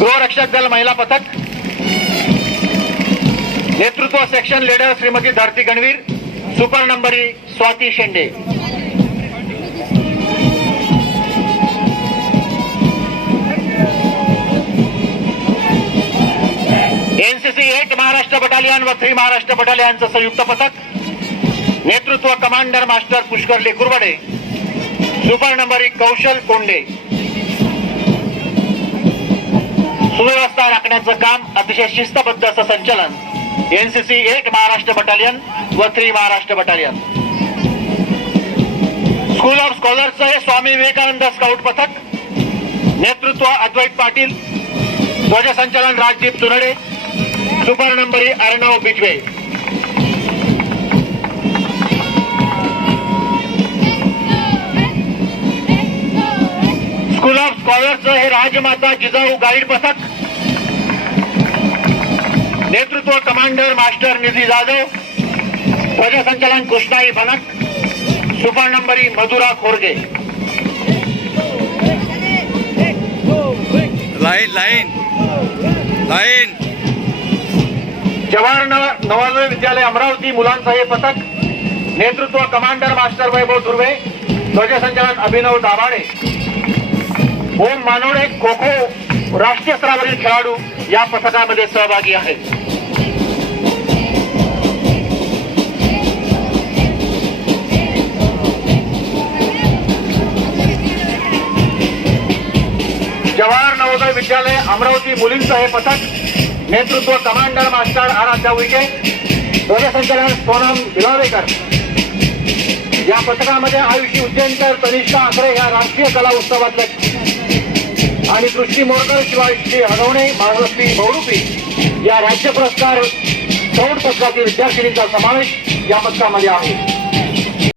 गृहरक्षक दल महिला पथक नेतृत्व सेक्शन लीडर श्रीमती धरती गणवीर, सुपर नंबरी स्वाती शेंडे। एनसीसी 8 महाराष्ट्र बटालियन व 3 महाराष्ट्र बटालियनचं संयुक्त पथक नेतृत्व कमांडर मास्टर पुष्कर लेकुरवाडे, सुपर नंबरी कौशल कोंडे। सुव्यवस्था राखण्याचं काम अतिशय शिस्तबद्ध असं संचलन एनसीसी 8 महाराष्ट्र बटालियन व 3 महाराष्ट्र बटालियन। स्कूल ऑफ स्कॉलर्सचं हे स्वामी विवेकानंद स्काउट पथक नेतृत्व अद्वैत पाटील, ध्वजसंचलन राजदीप चुनडे, सुपर नंबरी अर्णव बिजवे। स्कूल ऑफ स्कॉलर्सचं हे राजमाता जिजाऊ गाईड पथक नेतृत्व कमांडर मास्टर निधी जाधव, ध्वजसंचलन कृष्णाई बनक, सुपर नंबरी Madhura Khorge. Line line line. Jawahar Navodaya Vidyalaya Amravati मुलांचं हे पथक नेतृत्व कमांडर मास्टर वैभव दुर्वे, ध्वजसंचलन अभिनव दाभाडे। ओम मानोडे खो खो राष्ट्रीय स्तरावरील खेळाडू या पथकामध्ये सहभागी आहेत। जवाहर नवोदय विद्यालय अमरावती मुलींचं हे पथक नेतृत्व कमांडर मास्टर आराध्या उईके, ध्वजसंचलन सोनम बिलावेकर। या पथकामध्ये आयुषी उज्जैनकर, तनिष्का आखरे या राष्ट्रीय कला उत्सवातल्या आणि दृष्टी मोरकर शिवाय श्री हगवणे, महालक्ष्मी बहुरूपी या राज्य पुरस्कार 14 पथकातील विद्यार्थिनींचा समावेश या पथकामध्ये आहे।